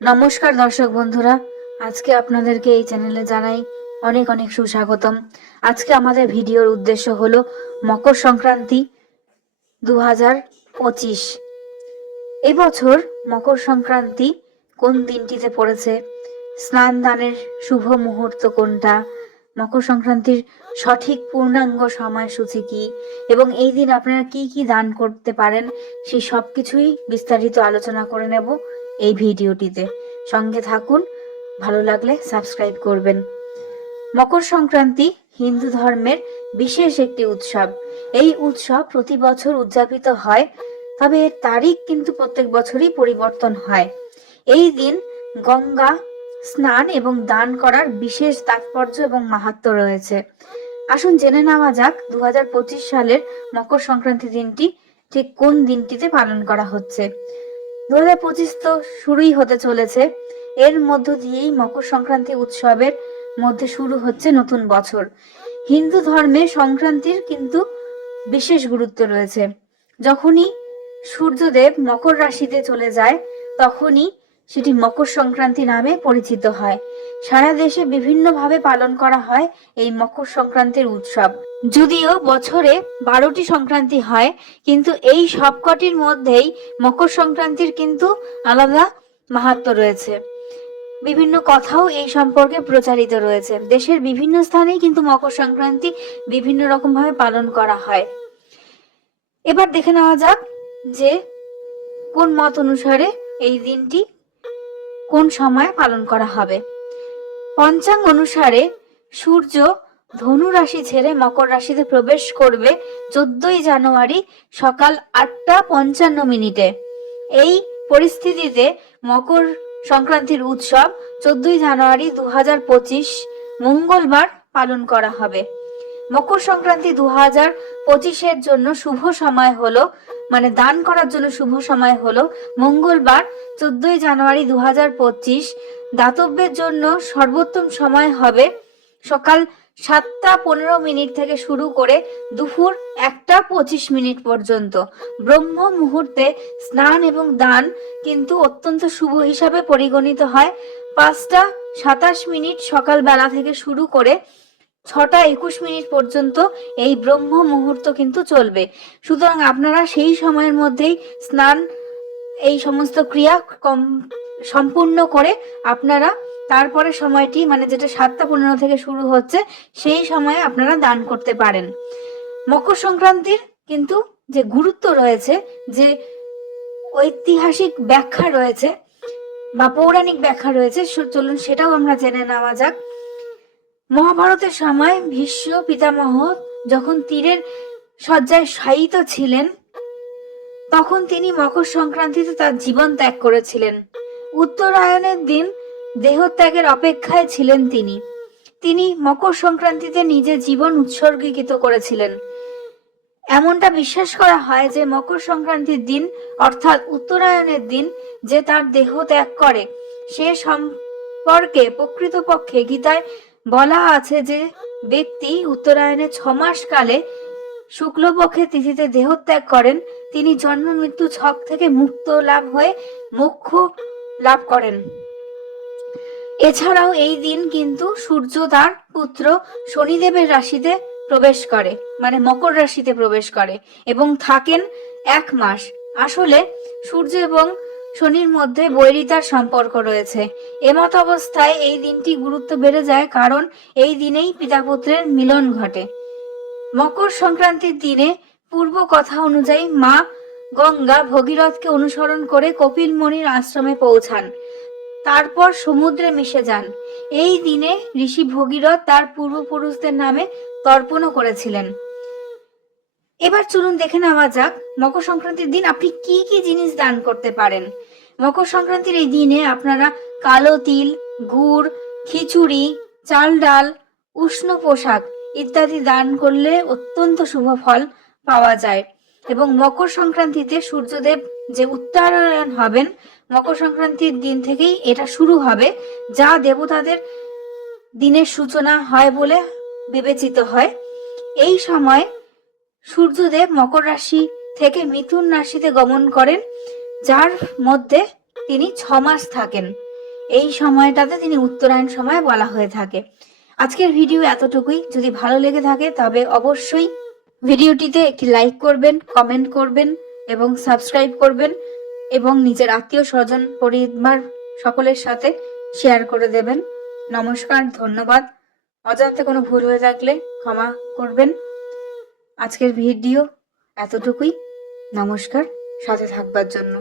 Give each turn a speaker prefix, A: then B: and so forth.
A: নমস্কার দর্শক বন্ধুরা, আজকে আপনাদেরকে এই চ্যানেলে জানাই অনেক অনেক সুস্বাগতম। আজকে আমাদের ভিডিওর উদ্দেশ্য হলো মকর সংক্রান্তি দু হাজার পঁচিশ। এবছর মকর সংক্রান্তি কোন দিনটিতে পড়েছে? স্নান দানের শুভ মুহূর্ত কোনটা? মকর সংক্রান্তির সঠিক পূর্ণাঙ্গ সময়সূচি কি? এবং এই দিন আপনারা কি কি দান করতে পারেন? সেই সব কিছুই বিস্তারিত আলোচনা করে নেব। এই ভিডিওটিতে। সঙ্গে থাকুন, ভালো লাগলে সাবস্ক্রাইব করবেন। মকর সংক্রান্তি হিন্দু ধর্মের বিশেষ একটি উৎসব। এই উৎসব প্রতি বছর উদযাপিত হয়, তবে এর তারিখ কিন্তু প্রত্যেক বছরই পরিবর্তন হয়। এই দিন গঙ্গা স্নান এবং দান করার বিশেষ তাৎপর্য এবং মাহাত্ম্য রয়েছে। আসুন জেনে নেওয়া যাক দু হাজার পঁচিশ সালের মকর সংক্রান্তি দিনটি ঠিক কোন দিনটিতে পালন করা হচ্ছে। দু হাজার পঁচিশ তো শুরুই হতে চলেছে। এর মধ্য দিয়েই মকর সংক্রান্তি উৎসবের মধ্যে শুরু হচ্ছে নতুন বছর। হিন্দু ধর্মে সংক্রান্তির কিন্তু বিশেষ গুরুত্ব রয়েছে। যখনই সূর্যদেব মকর রাশিতে চলে যায়, তখনই সেটি মকর সংক্রান্তি নামে পরিচিত হয়। সারা দেশে বিভিন্নভাবে পালন করা হয় এই মকর সংক্রান্তির উৎসব। যদিও বছরে বারোটি সংক্রান্তি হয়, কিন্তু এই সবকটির মধ্যেই মকর সংক্রান্তির কিন্তু আলাদা মাহাত্ম্য রয়েছে। বিভিন্ন কথাও এই সম্পর্কে প্রচারিত রয়েছে। দেশের বিভিন্ন স্থানেই কিন্তু মকর সংক্রান্তি বিভিন্ন রকম ভাবে পালন করা হয়। এবার দেখে নেওয়া যাক যে কোন মত অনুসারে এই দিনটি কোন সময় পালন করা হবে। পঞ্চাঙ্গ অনুসারে সূর্য ধনু রাশি ছেড়ে মকর রাশিতে প্রবেশ করবে চোদ্দই জানুয়ারি সকাল আটটা পঞ্চান্ন মিনিটে। এই পরিস্থিতিতে মকর সংক্রান্তির উৎসব চোদ্দই জানুয়ারি দু হাজার পঁচিশ মঙ্গলবার পালন করা হবে। মকর সংক্রান্তি দু হাজার পঁচিশের জন্য শুভ সময় হলো মানে দান করার জন্য শুভ সময় হলো মঙ্গলবার চোদ্দই জানুয়ারি দু হাজার পঁচিশ দাতব্যের জন্য সর্বোত্তম সময় হবে সকাল সাতটা পনেরো মিনিট থেকে শুরু করে দুপুর একটা পঁচিশ মিনিট পর্যন্ত। ব্রহ্ম মুহূর্তে স্নান এবং দান কিন্তু অত্যন্ত শুভ হিসাবে পরিগণিত হয়। পাঁচটা সাতাশ মিনিট সকালবেলা থেকে শুরু করে ছটা একুশ মিনিট পর্যন্ত এই ব্রহ্ম মুহূর্ত কিন্তু চলবে। সুতরাং আপনারা সেই সময়ের মধ্যেই স্নান, এই সমস্ত ক্রিয়া কম সম্পূর্ণ করে আপনারা তারপরে সময়টি মানে যেটা সাতটা পনেরো থেকে শুরু হচ্ছে, সেই সময়ে আপনারা দান করতে পারেন। মকর সংক্রান্তির কিন্তু যে গুরুত্ব রয়েছে, যে ঐতিহাসিক ব্যাখ্যা রয়েছে বা পৌরাণিক ব্যাখ্যা রয়েছে চলুন সেটাও আমরা জেনে নেওয়া যাক। মহাভারতের সময় ভীষ্ম পিতামহ যখন তীরের শয্যায় শায়িত ছিলেন, তখন তিনি মকর সংক্রান্তিতে তার জীবন ত্যাগ করেছিলেন। উত্তরায়ণের দিন দেহত্যাগের অপেক্ষায় ছিলেন তিনি। তিনি মকর সংক্রান্তিতে নিজের জীবন উৎসর্গীকৃত করেছিলেন। এমনটা বিশ্বাস করা হয় যে মকর সংক্রান্তির দিন, অর্থাৎ উত্তরায়ণের দিন, যে তার দেহ ত্যাগ করে, সে সম্পর্কে প্রকৃতপক্ষে গীতায় বলা আছে যে ব্যক্তি উত্তরায়ণের ছমাস কালে শুক্লপক্ষে তিথিতে দেহত্যাগ করেন, তিনি জন্ম মৃত্যু ছক থেকে মুক্ত লাভ হয়ে মোক্ষ লাভ করেন। এছাড়াও এই দিন কিন্তু সূর্য তার পুত্র শনিদেবের রাশিতে প্রবেশ করে মানে মকর রাশিতে প্রবেশ করে এবং থাকেন এক মাস। আসলে সূর্য এবং শনির মধ্যে বৈরিতার সম্পর্ক রয়েছে। এমত অবস্থায় এই দিনটি গুরুত্ব বেড়ে যায় কারণ এই দিনেই পিতাপুত্রের মিলন ঘটে। মকর সংক্রান্তির দিনে পূর্ব কথা অনুযায়ী মা গঙ্গা ভগীরথকে অনুসরণ করে কপিল মুনির আশ্রমে পৌঁছান। তারপর সমুদ্রে মিশে যান। এই দিনে ঋষি ভগীরথ তার পূর্বপুরুষদের নামে তর্পণও করেছিলেন। এবার চলুন দেখে নেওয়া যাক, মকর সংক্রান্তির দিন আপনি কি কি জিনিস দান করতে পারেন? মকর সংক্রান্তির এই দিনে আপনারা কালো তিল, গুড়, খিচুড়ি, চাল ডাল, উষ্ণ পোশাক ইত্যাদি দান করলে অত্যন্ত শুভ ফল পাওয়া যায়। এবং মকর সংক্রান্তিতে সূর্যদেব যে উত্তরায়ণ হবেন, মকর সংক্রান্তির দিন থেকেই এটা শুরু হবে, যা দেবতাদের দিনের সূচনা হয় বলে বিবেচিত হয়। এই সময় সূর্যদেব মকর রাশি থেকে মিথুন রাশিতে গমন করেন, যার মধ্যে তিনি ছ মাস থাকেন। এই সময়টাতে তিনি উত্তরায়ণ সময় বলা হয়ে থাকে। আজকের ভিডিও এতটুকুই। যদি ভালো লেগে থাকে, তবে অবশ্যই ভিডিওটিতে একটি লাইক করবেন, কমেন্ট করবেন এবং সাবস্ক্রাইব করবেন এবং নিজের আত্মীয় স্বজন, পরিবার সকলের সাথে শেয়ার করে দেবেন। নমস্কার, ধন্যবাদ। অজান্তে কোনো ভুল হয়ে থাকলে ক্ষমা করবেন। আজকের ভিডিও এতটুকুই। নমস্কার, সাথে থাকবার জন্য।